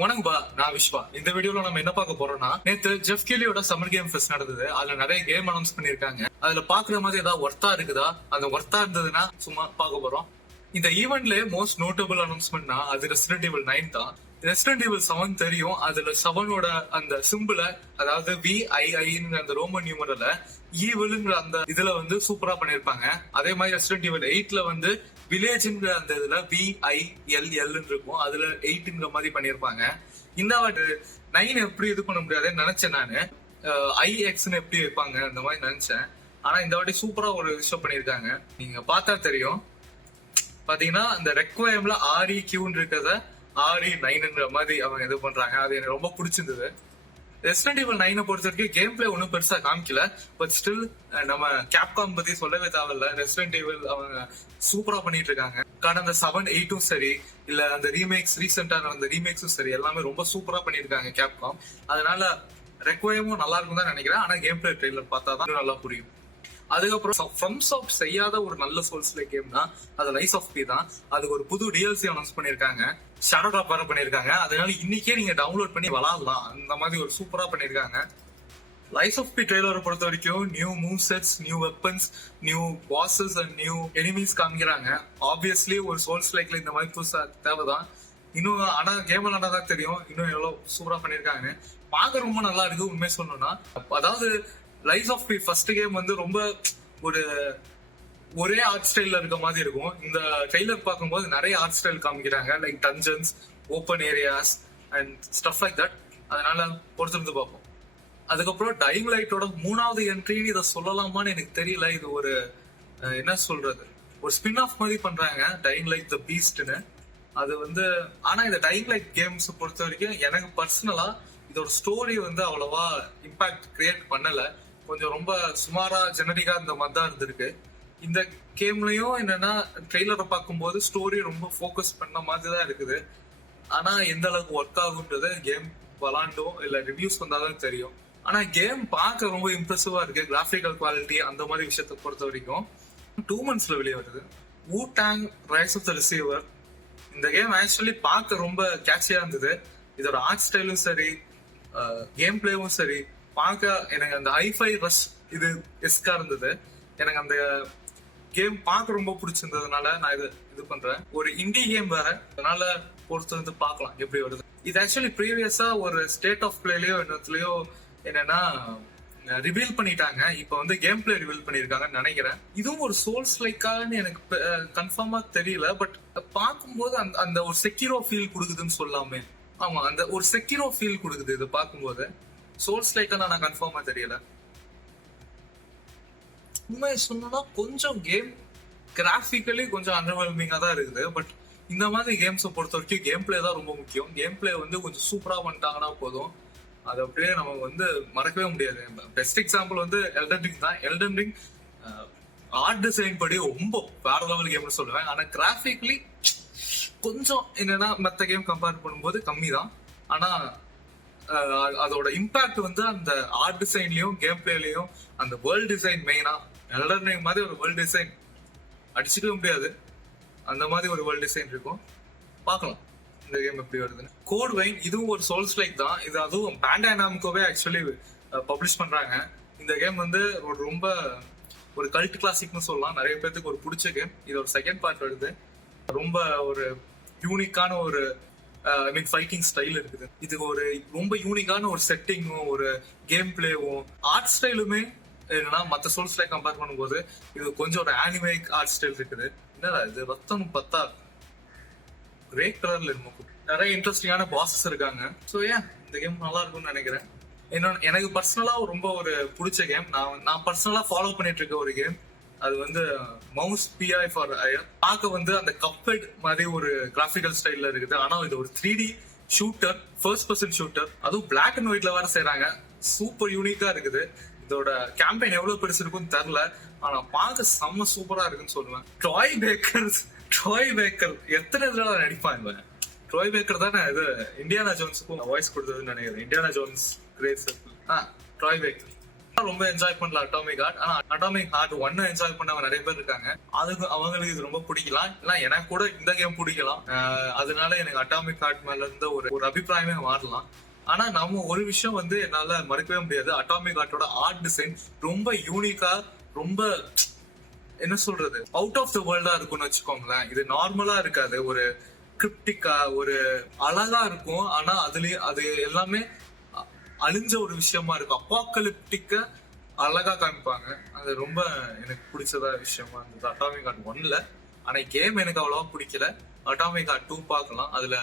வணக்கம்பா, நான் விஸ்வா. இந்த வீடியோல நம்ம என்ன பார்க்க போறோம்னா, நேத்து ஜெஃப் கெல்லியோட சம்மர் கேம் ஃபெஸ்ட் நடந்தது. அதுல நிறைய கேம் அனௌன்ஸ் பண்ணிருக்காங்க. அதுல பாக்குற மாதிரி ஏதாவது ஒர்த்தா இருக்குதா, அந்த ஒர்த்தா இருந்ததுன்னா சும்மா பார்க்க போறோம். இந்த ஈவெண்ட்ல மோஸ்ட் நோட்டபிள் அனௌன்ஸ்மெண்ட்னா அது ரெசிடென்ட் ஈவில் 9 தான். ரெசிடென்ட் ஈவில் 7 தெரியும். அதுல 7ஓட அந்த சிம்பிள, அதாவது VIIங்கிற அந்த ரோமன் நியூமரல ஈவில்ங்கிற அந்த இதுல வந்து சூப்பரா பண்ணிருப்பாங்க. அதே மாதிரி ரெசிடென்ட் ஈவில் 8ல வந்து வில்லேஜ்ங்கிற அந்த இதுல VILL இருக்கும். அதுல 8ங்கிற மாதிரி பண்ணிருப்பாங்க. இந்த வாட்டி 9 எப்படி இது பண்ண முடியாதுன்னு நினைச்சேன் நானு. IXன்னு எப்படி வைப்பாங்க அந்த மாதிரி நினைச்சேன். ஆனா இந்த வாட்டி சூப்பரா ஒரு விஷயம் பண்ணிருக்காங்க. நீங்க பார்த்தா தெரியும். பாத்தீங்கன்னா இந்த ரெக்வயம்ல REQன்னு இருக்கிறத RE9ங்கிற மாதிரி அவங்க இது பண்றாங்க. அது எனக்கு ரொம்ப பிடிச்சிருந்தது. ரெசிடென்ட் ஈவில் 9 பொறுத்த வரைக்கும் கேம் பிளே ஒன்னும் பெருசா காமிக்கல. பட் ஸ்டில் நம்ம கேப்காம் பத்தி சொல்லவே தேவையில்ல. ரெசிடென்ட் ஈவில் அவங்க சூப்பரா பண்ணிட்டு இருக்காங்க. கடந்த 7, 8ம் சரி, இல்ல அந்த ரீமேக்ஸ் ரீசெண்டா அந்த ரீமேக்ஸும் சரி, எல்லாமே ரொம்ப சூப்பரா பண்ணிருக்காங்க கேப்காம். அதனால ரெக்வயமும் நல்லா இருக்கும் தான் நினைக்கிறேன். ஆனா கேம் பிளே ட்ரெய்லர் பார்த்தா தான் நல்லா புரியும். அதுக்கப்புறம் ஃப்ரம் சாஃப்ட் செய்யாத ஒரு நல்ல சோல்ஸ் லைக் கேம்னா அது லைஸ் ஆஃப் பி தான். அதுக்கு ஒரு புது DLC அனௌன்ஸ் பண்ணிருக்காங்க. ஷேடோ டிராப் வர பண்ணிருக்காங்க. அதனால இன்னைக்கே நீங்க டவுன்லோட் பண்ணி விளாடலாம். அந்த மாதிரி ஒரு சூப்பரா பண்ணிருக்காங்க. லைஸ் ஆஃப் பி ட்ரெய்லரை பொறுத்த வரைக்கும் new move sets, new weapons, new bosses and new enemies காமிக்கிறாங்க. ஆப்வியஸ்லி ஒரு சோல்ஸ் லைக்ல இந்த மாதிரி புதுசா தேவைதான். இன்னும் ஆனா கேம் விளாண்டதான் தெரியும் இன்னும் எவ்வளவு சூப்பரா பண்ணிருக்காங்க. பார்க்க ரொம்ப நல்லா இருக்கு உண்மையை சொல்லணும்னா. அதாவது lies of P first game வந்து ரொம்ப ஒரு ஒரே ஆர்ட் ஸ்டைல்ல இருக்க மாதிரி இருக்கும். இந்த ட்ரெய்லர் பார்க்கும்போது நிறைய ஆர்ட் ஸ்டைல் காமிக்கிறாங்க. Like dungeons, open areas and stuff like that. அதனால பொறுத்திருந்து பார்ப்போம். அதுக்கப்புறம் டைங் லைட்டோட 3வது என்ட்ரி இதை சொல்லலாமான்னு எனக்கு தெரியல. இது ஒரு என்ன சொல்றது, ஒரு ஸ்பின் ஆஃப் மாதிரி பண்றாங்க, டைங் லைட் த பீஸ்ட்னு. அது வந்து ஆனா இந்த டைங் லைட் கேம்ஸ் பொறுத்த வரைக்கும் எனக்கு பர்சனலா இதோட ஸ்டோரி வந்து அவ்வளவா இம்பாக்ட் கிரியேட் பண்ணல. கொஞ்சம் ரொம்ப சுமாரா ஜெனரிக்கா இந்த மாதிரி தான் இருந்திருக்கு. இந்த கேம்லயும் என்னன்னா ட்ரெய்லரை பார்க்கும்போது ஸ்டோரி ரொம்ப ஃபோக்கஸ் பண்ண மாதிரி தான் இருக்குது. ஆனா எந்த அளவுக்கு ஒர்க் ஆகுன்றது கேம் விளாண்டோம் இல்ல ரிவ்யூஸ் வந்தாலும் தெரியும். ஆனா கேம் பார்க்க ரொம்ப இம்ப்ரெசிவா இருக்கு. கிராபிக்கல் குவாலிட்டி அந்த மாதிரி விஷயத்தை பொறுத்த வரைக்கும் 2 monthsல வெளியே வருது. Wu-Tang rise of the receiver. இந்த கேம் ஆக்சுவலி பார்க்க ரொம்ப கேட்சியா இருந்தது. இதோட ஆர்ட் ஸ்டைலும் சரி, கேம் பிளேவும் சரி, பார்க்க எனக்கு அந்த ஹைஃபை ரஷ் இது எஸ்கா இருந்தது. எனக்கு அந்த கேம் பார்க்க ரொம்ப பிடிச்சிருந்ததுனால நான் இது பண்றேன். ஒரு இண்டி கேம் வேற, அதனால பொறுத்து வந்து பார்க்கலாம் எப்படி வருது. இது ஆக்சுவலி ப்ரீவியஸா ஒரு ஸ்டேட் ஆஃப் பிளேலயோ என்னத்துலயோ என்னன்னா ரிவீல் பண்ணிட்டாங்க. இப்ப வந்து கேம் பிளே ரிவீல் பண்ணிருக்காங்கன்னு நினைக்கிறேன். இதுவும் ஒரு சோல்ஸ் லைக்கான்னு எனக்கு கன்ஃபார்மா தெரியல. பட் பார்க்கும்போது அந்த ஒரு செக்யூரோ ஃபீல் கொடுக்குதுன்னு சொல்லாமே. ஆமா, அந்த ஒரு செக்யூரோ ஃபீல் கொடுக்குது இது பார்க்கும்போது. சோல்ஸ் லைக்கான நான் கன்ஃபார்மா தெரியல. உண்மையை சொன்னா கொஞ்சம் கேம் கிராபிக்கலி கொஞ்சம் அண்டர்வெல்மிங்கா தான் இருக்குது. பட் இந்த மாதிரி கேம்ஸை பொறுத்த வரைக்கும் கேம் பிளே தான் ரொம்ப முக்கியம். கேம் பிளே வந்து கொஞ்சம் சூப்பரா பண்ணிட்டாங்கன்னா போதும். அது அப்படியே நம்ம வந்து மறக்கவே முடியாது. பெஸ்ட் எக்ஸாம்பிள் வந்து எல்டன் ரிங் தான். எல்டன் ரிங் ஆர்ட் டிசைன் படி ரொம்ப வேற லெவல் கேம்னு சொல்லுவேன். ஆனா கிராபிக்கலி கொஞ்சம் என்னன்னா மற்ற கேம் கம்பேர் பண்ணும்போது கம்மி தான். ஆனா அதோட இம்பாக்ட் வந்து அந்த ஆர்ட் டிசைன்லயும் கேம் பிளேலயும் அந்த வேர்ல்ட் டிசைன் மெயினா எல்டன் ரிங் மாதிரி ஒரு வேர்ல்ட் டிசைன் அடிச்சுக்கவே முடியாது. அந்த மாதிரி ஒரு வேர்ல்ட் டிசைன் இருக்கும். பார்க்கலாம் இந்த கேம் எப்படி வருதுன்னு. கோட் வெயின் இதுவும் ஒரு சோல்ஸ் லைக் தான். இது அதுவும் பேண்டாய் நாம்கோவே ஆக்சுவலி பப்ளிஷ் பண்றாங்க. இந்த கேம் வந்து ஒரு ரொம்ப ஒரு கல்ட் கிளாசிக்னு சொல்லலாம். நிறைய பேருக்கு ஒரு பிடிச்ச கேம். இது ஒரு செகண்ட் பார்ட் வருது. ரொம்ப ஒரு யூனிக்கான ஒரு ஃபைட்டிங் ஸ்டைல் இருக்குது. இதுக்கு ஒரு ரொம்ப யூனிக்கான ஒரு செட்டிங்கும் ஒரு கேம் பிளேவும் ஆர்ட் ஸ்டைலுமே என்னன்னா மற்ற சோல்ஸ் லைக் கம்பேர் பண்ணும்போது இது கொஞ்சம் ஒரு ஆனிமேக் ஆர்ட் ஸ்டைல் இருக்குது. என்னடா இது ரத்தம் பத்தா கிரே கலர்ல இருக்கும். நிறைய இன்ட்ரெஸ்டிங்கான பாசஸ் இருக்காங்க. ஸோ ஏன் இந்த கேம் நல்லா இருக்கும்னு நினைக்கிறேன். இன்னொன்று எனக்கு பர்சனலா ரொம்ப ஒரு பிடிச்ச கேம், நான் பர்சனலா ஃபாலோ பண்ணிட்டு இருக்க ஒரு கேம். அது வந்து மவுஸ் PI ஃபார் பார்க்க வந்து அந்த கப்பெட் மாதிரி ஒரு கிராபிக்கல் ஸ்டைல்ல இருக்குது. ஆனா இது ஒரு 3D shooter, first person shooter. அதுவும் பிளாக் அண்ட் ஒயிட்ல வேற செய்யறாங்க. சூப்பர் யூனிக்கா இருக்குது. இதோட கேம்பெயின் எவ்வளவு பெருசு இருக்குன்னு தெரியல. ஆனா பார்க்க செம்ம சூப்பரா இருக்குன்னு சொல்லுவேன். ட்ராய் பேக்கர் எத்தனை தடவை நடிப்பாங்க. ட்ராய் பேக்கர் தானே இது இண்டியானா ஜோன்ஸுக்கும் வாய்ஸ் கொடுத்ததுன்னு நினைக்கிறேன். Indiana Jones great circle. Troy Baker ரொம்ப என்ஜாய் பண்ணல அட்டாமிக் ஹார்ட். ஆனா அட்டாமிக் ஹார்ட் 1 என்ஜாய் பண்ணவங்க நிறைய பேர் இருக்காங்க. அதுக்கு அவங்களுக்கு இது ரொம்ப பிடிக்கலாம், இல்ல எனக்கு கூட இந்த கேம் பிடிக்கலாம். அதனால எனக்கு அட்டாமிக் ஹார்ட் மேல இருந்த ஒரு அபிப்பிராயமே மாறலாம். ஆனா நம்ம ஒரு விஷயம் வந்து என்னால மறக்கவே முடியாது, அட்டாமிக் ஹார்ட்டோட ஆர்ட் டிசைன் ரொம்ப யூனிக்கா, ரொம்ப என்ன சொல்றது, அவுட் ஆஃப் த வேர்ல்டா இருக்கும்னு வச்சுக்கோங்களேன். இது நார்மலா இருக்காது, ஒரு கிரிப்டிக்கா, ஒரு அழகா இருக்கும். ஆனா அதுலயும் அது எல்லாமே அழிஞ்ச ஒரு விஷயமா இருக்கும். அப்பாக்கலிப்டிக்க அழகா காமிப்பாங்க. அது ரொம்ப எனக்கு பிடிச்சதா விஷயமா இருந்தது அட்டாமிக் ஹார்ட் 1ல. ஆனா கேம் எனக்கு அவ்வளவா பிடிக்கல. அட்டாமிக் ஹார்ட் 2 பார்க்கலாம். அதுல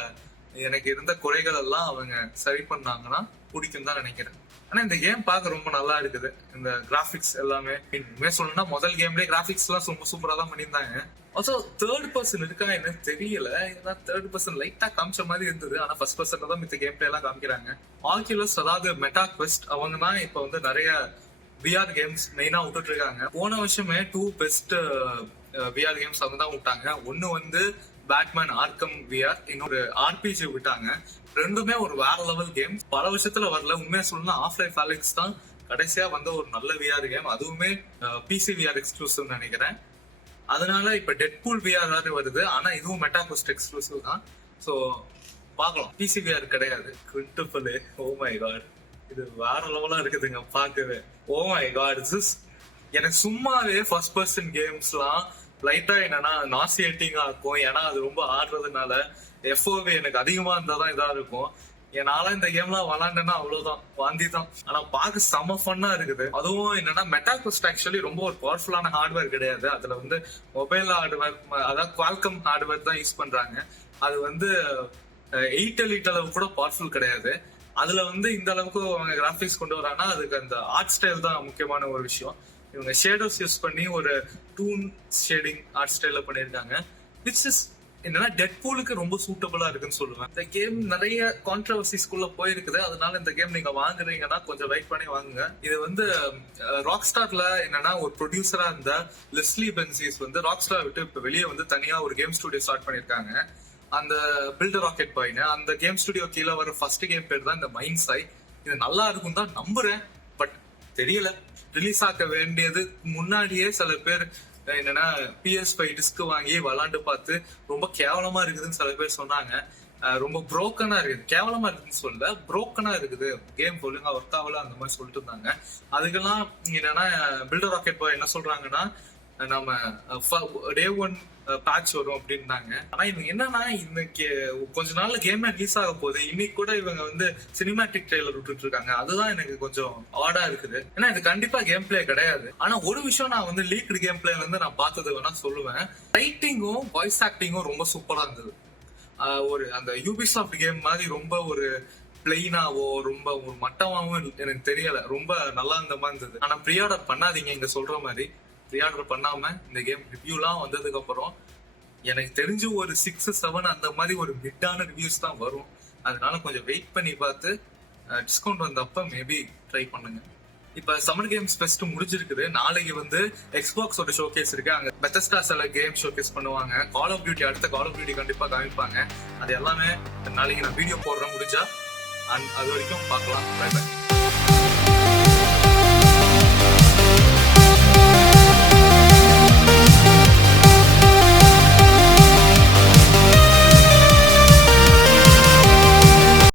எனக்கு இருந்த குறைகள் எல்லாம் அவங்க சரி பண்ணாங்கன்னா பிடிக்கும் தான் நினைக்கிறேன். ஆனா இந்த கேம் பார்க்க ரொம்ப நல்லா இருக்குது. இந்த கிராபிக்ஸ் எல்லாமே உண்மையா சொல்லணும்னா முதல் கேம்லயே கிராபிக்ஸ் எல்லாம் ரொம்ப சூப்பரா தான் பண்ணியிருந்தாங்க. ஆல்சோ தேர்ட் பர்சன் இருக்கா எனக்கு தெரியல, ஏன்னா தேர்ட் பர்சன் லைட்டா காமிச்ச மாதிரி இருந்தது. ஆனா ஃபர்ஸ்ட் பர்சன்ல தான் மித்த கேம் பிளே எல்லாம் காமிக்கிறாங்க. ஆக்யூலஸ், அதாவது மெட்டா குவெஸ்ட், அவங்க தான் இப்ப வந்து நிறைய விஆர் கேம்ஸ் மெயினா விட்டுட்டு இருக்காங்க. போன வருஷமே 2 பெஸ்ட் விஆர் கேம்ஸ் அவங்க தான் விட்டாங்க. ஒன்னு வந்து பேட்மேன் ஆர்கம் விஆர், இன்னொரு ஆர்பிஜி விட்டாங்க. ரெண்டுமே ஒரு வேற லெவல் கேம், பல வருஷத்துல வரல. உண்மையா சொல்லணும்னா ஆஃப் லைஃப் அலெக்ஸ் தான் கடைசியா வந்த ஒரு நல்ல விஆர் கேம். அதுவுமே பிசி விஆர் எக்ஸ்க்ளூசிவ் நினைக்கிறேன். அதனால இப்ப டெட்பூல் விஆர் வேற வருது, ஆனா இதுவும் மெட்டா குவெஸ்ட் எக்ஸ்க்ளூசிவ் தான். சோ பாக்கலாம். பிசி விஆர் கிடையாது. கிரிப்டிஃபுல், ஓ மை காட், இது வேற லெவலா இருக்குதுங்க பாக்கவே. ஓ மை காட், எனக்கு சும்மாவே ஃபர்ஸ்ட் பர்சன் கேம்ஸ்லாம் லைட்டா என்னன்னா நாசியேட்டிங்கா இருக்கும். ஏன்னா அது ரொம்ப ஆடுறதுனால எஃப்ஓவி எனக்கு அதிகமா இருந்தாதான் இதா இருக்கும். என்னால இந்த கேம்லாம் விளாண்டேன்னா அவ்வளவுதான், வாந்தி தான். ஆனா பாக்க செம ஃபன்னா இருக்குது. அதுவும் என்னன்னா மெட்டா குவெஸ்ட் ஆக்சுவலி ரொம்ப ஒரு பவர்ஃபுல்லான ஹார்ட்வேர் கிடையாது. அதுல வந்து மொபைல் ஹார்ட்வேர், அதாவது குவால்கம் ஹார்ட்வேர் தான் யூஸ் பண்றாங்க. அது வந்து 8 எலிட் அளவு கூட பவர்ஃபுல் கிடையாது. அதுல வந்து இந்த அளவுக்கு அவங்க கிராபிக்ஸ் கொண்டு வராங்கன்னா அதுக்கு அந்த ஆர்ட் ஸ்டைல் தான் முக்கியமான ஒரு விஷயம். இவங்க ஷேடோஸ் யூஸ் பண்ணி ஒரு டூன் ஷேடிங் ஆர்ட் ஸ்டைல பண்ணிருக்காங்க, விச் இஸ் என்னன்னா டெட்பூலுக்கு ரொம்ப சூட்டபிளா இருக்குன்னு சொல்லுவேன். இந்த கேம் நிறைய கான்ட்ரவர்சிஸ்குள்ள போயிருக்குது. அதனால இந்த கேம் நீங்க வாங்குறீங்கன்னா கொஞ்சம் வெயிட் பண்ணி வாங்குங்க. இது வந்து ராக் ஸ்டார்ல என்னன்னா ஒரு ப்ரொடியூசரா இருந்த லெஸ்லி பென்சிஸ் வந்து ராக் ஸ்டார் விட்டு இப்ப வெளியே வந்து தனியா ஒரு கேம் ஸ்டுடியோ ஸ்டார்ட் பண்ணிருக்காங்க. அந்த பில்டர் ராக்கெட் பாய்னு அந்த கேம் ஸ்டுடியோ கீழே வர ஃபர்ஸ்ட் கேம் பேர் தான் இந்த மைண்ட் சை. இது நல்லா இருக்கும் தான் நம்புறேன், பட் தெரியல. ரிலீஸ் ஆக்க வேண்டியது முன்னாடியே சில பேர் என்னன்னா PS5 டிஸ்க் வாங்கி விளாண்டு பார்த்து ரொம்ப கேவலமா இருக்குதுன்னு சில பேர் சொன்னாங்க. ரொம்ப புரோக்கனா இருக்குது, கேவலமா இருக்குன்னு சொல்லல, புரோக்கனா இருக்குது, கேம் ஒழுங்கா ஒர்க் ஆகல அந்த மாதிரி சொல்லிட்டு இருந்தாங்க. அதுக்கெல்லாம் என்னன்னா பில்டர் ராக்கெட் பாய் என்ன சொல்றாங்கன்னா நம்ம டே 1 பேட்ச் வரும் அப்படின்னாங்க. ஆனா இவங்க என்னன்னா இன்னைக்கு கொஞ்ச நாள்ல கேம் ரிலீஸ் ஆக போகுது, இன்னைக்கு கூட இவங்க வந்து சினிமேட்டிக் ட்ரெய்லர் விட்டுட்டு இருக்காங்க. அதுதான் எனக்கு கொஞ்சம் ஆடா இருக்குது. ஏன்னா இது கண்டிப்பா கேம் பிளே கிடையாது. ஆனா ஒரு விஷயம் நான் வந்து லீக்டு கேம் பிளேல இருந்து நான் பார்த்தது வேணா சொல்லுவேன், ரைட்டிங்கும் வாய்ஸ் ஆக்டிங்கும் ரொம்ப சூப்பரா இருந்தது. ஒரு அந்த யூபிசாஃப்ட் கேம் மாதிரி ரொம்ப ஒரு பிளெயினாவோ ரொம்ப ஒரு மட்டமாவும் எனக்கு தெரியல, ரொம்ப நல்லா இருந்த மாதிரி இருந்தது. ஆனா ப்ரீஆர்டர் பண்ணாதீங்க, இங்க சொல்ற மாதிரி ப்ரீஆர்டர் பண்ணாம இந்த கேம் ரிவ்யூலாம் வந்ததுக்கு அப்புறம் எனக்கு தெரிஞ்சு ஒரு 6-7 அந்த மாதிரி ஒரு மிட்டான ரிவ்யூஸ் தான் வரும். அதனால கொஞ்சம் வெயிட் பண்ணி பார்த்து டிஸ்கவுண்ட் வந்தப்ப மேபி ட்ரை பண்ணுங்க. இப்ப சம்மர் கேம்ஸ் ஃபெஸ்ட் முடிஞ்சிருக்குது. நாளைக்கு வந்து எக்ஸ்பாக்ஸோட ஷோகேஸ் இருக்கு. அங்க பெத்தஸ்டா சில கேம் ஷோகேஸ் பண்ணுவாங்க. கால் ஆஃப் டியூட்டி, அடுத்த கால் ஆஃப் டியூட்டி கண்டிப்பா காமிப்பாங்க. அது எல்லாமே நாளைக்கு நான் வீடியோ போடுறேன் முடிஞ்சா. அது வரைக்கும் பார்க்கலாம். Bye by.